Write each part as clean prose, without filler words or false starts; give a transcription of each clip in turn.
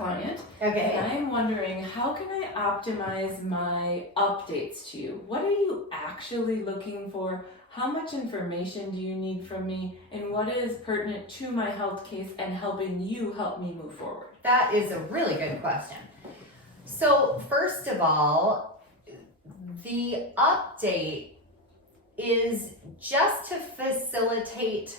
client. Okay. And I'm wondering, how can I optimize my updates to you? What are you actually looking for? How much information do you need from me? And what is pertinent to my health case and helping you help me move forward? That is a really good question. So first of all, the update is just to facilitate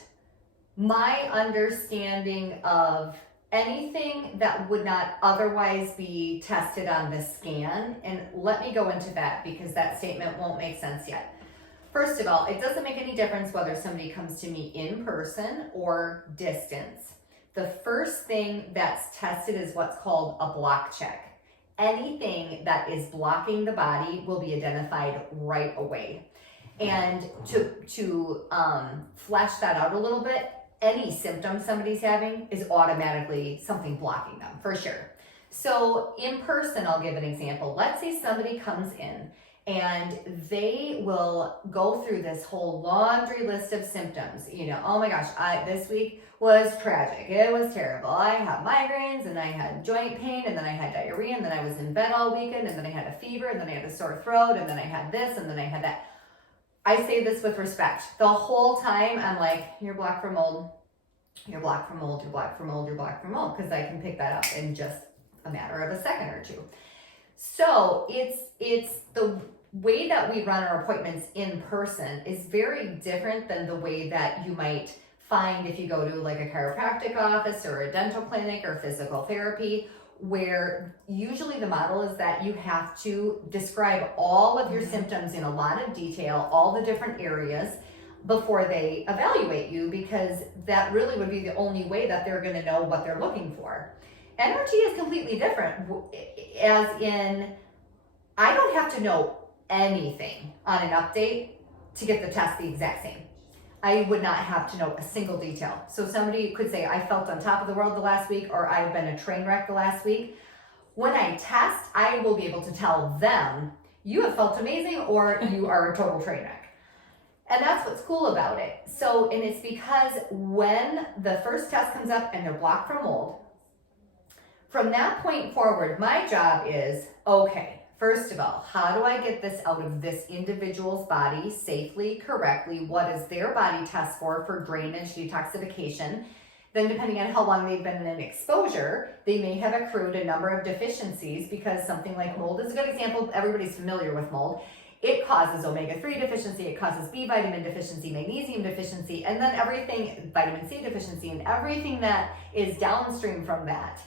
my understanding of anything that would not otherwise be tested on the scan. And let me go into that because that statement won't make sense yet. First of all, it doesn't make any difference whether somebody comes to me in person or distance. The first thing that's tested is what's called a block check. Anything that is blocking the body will be identified right away. And to flesh that out a little bit, any symptom somebody's having is automatically something blocking them, for sure. So in person, I'll give an example. Let's say somebody comes in and they will go through this whole laundry list of symptoms. You know, oh my gosh, this week was tragic. It was terrible. I have migraines and I had joint pain and then I had diarrhea and then I was in bed all weekend and then I had a fever and then I had a sore throat and then I had this and then I had that. I say this with respect. The whole time I'm like, you're black for mold, you're black for mold, you're black for mold, you're black for mold, because I can pick that up in just a matter of a second or two. So it's the way that we run our appointments in person is very different than the way that you might find if you go to like a chiropractic office or a dental clinic or physical therapy, where usually the model is that you have to describe all of your symptoms in a lot of detail, all the different areas, before they evaluate you, because that really would be the only way that they're going to know what they're looking for. NRT is completely different, as in I don't have to know anything on an update to get the test the exact same. I would not have to know a single detail. So somebody could say, I felt on top of the world the last week, or I've been a train wreck the last week. When I test, I will be able to tell them, you have felt amazing, or you are a total train wreck. And that's what's cool about it. So, and it's because when the first test comes up and they're blocked for mold, from that point forward, my job is, okay, first of all, how do I get this out of this individual's body safely, correctly? What is their body test for drainage, detoxification? Then depending on how long they've been in an exposure, they may have accrued a number of deficiencies, because something like mold is a good example. Everybody's familiar with mold. It causes omega-3 deficiency, it causes B vitamin deficiency, magnesium deficiency, and then everything, vitamin C deficiency, and everything that is downstream from that.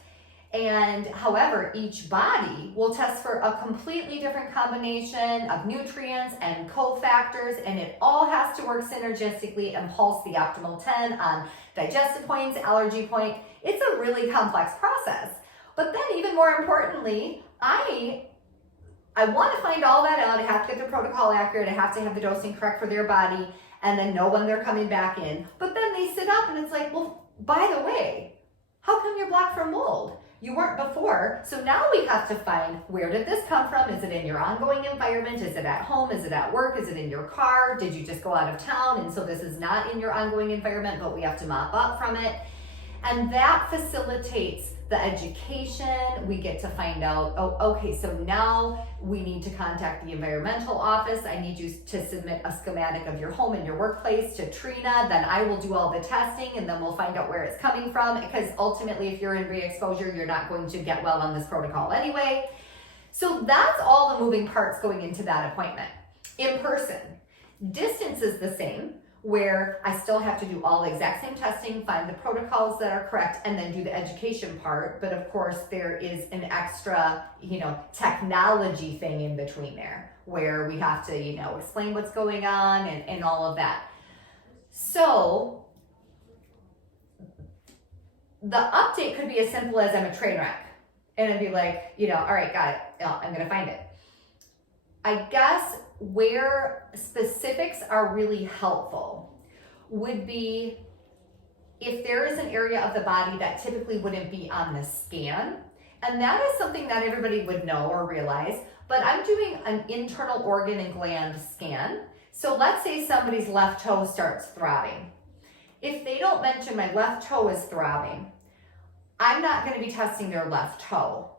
And however, each body will test for a completely different combination of nutrients and cofactors, and it all has to work synergistically and pulse the optimal 10 on digestive points, allergy point. It's a really complex process. But then even more importantly, I want to find all that out. I have to get the protocol accurate. I have to have the dosing correct for their body, and then know when they're coming back in. But then they sit up and it's like, well, by the way, how come you're black from mold? You weren't before. So now we have to find, where did this come from? Is it in your ongoing environment? Is it at home? Is it at work? Is it in your car? Did you just go out of town? And so this is not in your ongoing environment, but we have to mop up from it. And that facilitates the education. We get to find out, oh, okay, so now we need to contact the environmental office. I need you to submit a schematic of your home and your workplace to Trina. Then I will do all the testing, and then we'll find out where it's coming from, because ultimately if you're in re-exposure, you're not going to get well on this protocol anyway. So that's all the moving parts going into that appointment. In person, distance is the same, where I still have to do all the exact same testing, find the protocols that are correct, and then do the education part. But of course, there is an extra, technology thing in between there, where we have to, explain what's going on and all of that. So the update could be as simple as, I'm a train wreck. And it'd be like, all right, got it. I'm going to find it. I guess where specifics are really helpful would be if there is an area of the body that typically wouldn't be on the scan. And that is something that everybody would know or realize, but I'm doing an internal organ and gland scan. So let's say somebody's left toe starts throbbing. If they don't mention my left toe is throbbing, I'm not going to be testing their left toe.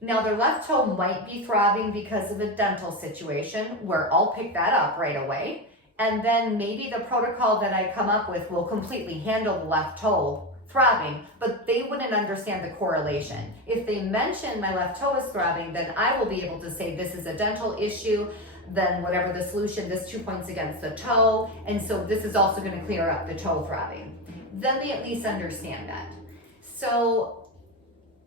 Now, their left toe might be throbbing because of a dental situation where I'll pick that up right away. And then maybe the protocol that I come up with will completely handle the left toe throbbing, but they wouldn't understand the correlation. If they mention my left toe is throbbing, then I will be able to say this is a dental issue, then whatever the solution, this 2 points against the toe, and so this is also going to clear up the toe throbbing. Then they at least understand that. So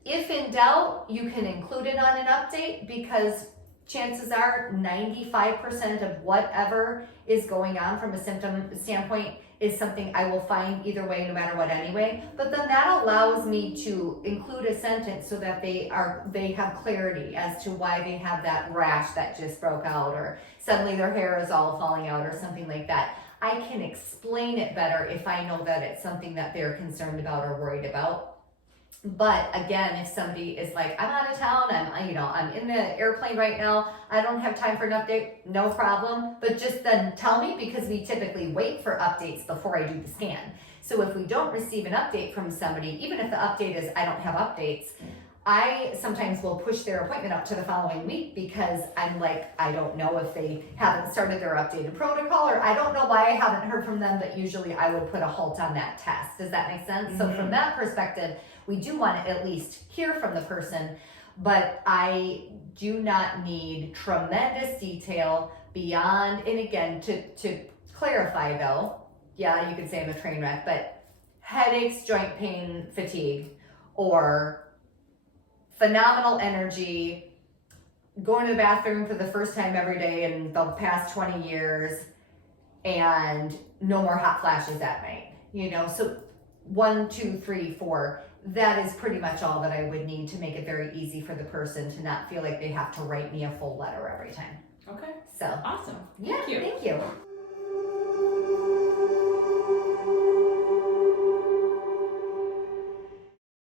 if in doubt, you can include it on an update, because chances are 95% of whatever is going on from a symptom standpoint is something I will find either way, no matter what anyway. But then that allows me to include a sentence so that they have clarity as to why they have that rash that just broke out, or suddenly their hair is all falling out, or something like that. I can explain it better if I know that it's something that they're concerned about or worried about. But again, if somebody is like, I'm out of town, I'm in the airplane right now, I don't have time for an update, no problem. But just then tell me, because we typically wait for updates before I do the scan. So if we don't receive an update from somebody, even if the update is I don't have updates, I sometimes will push their appointment up to the following week, because I'm like, I don't know if they haven't started their updated protocol, or I don't know why I haven't heard from them, but usually I will put a halt on that test. Does that make sense? Mm-hmm. So from that perspective, we do want to at least hear from the person, but I do not need tremendous detail beyond, and again, to clarify though, yeah, you could say I'm a train wreck, but headaches, joint pain, fatigue, or phenomenal energy, going to the bathroom for the first time every day in the past 20 years, and no more hot flashes at night. So 1, 2, 3, 4, that is pretty much all that I would need to make it very easy for the person to not feel like they have to write me a full letter every time. Okay. So awesome. Yeah, Thank you. Thank you.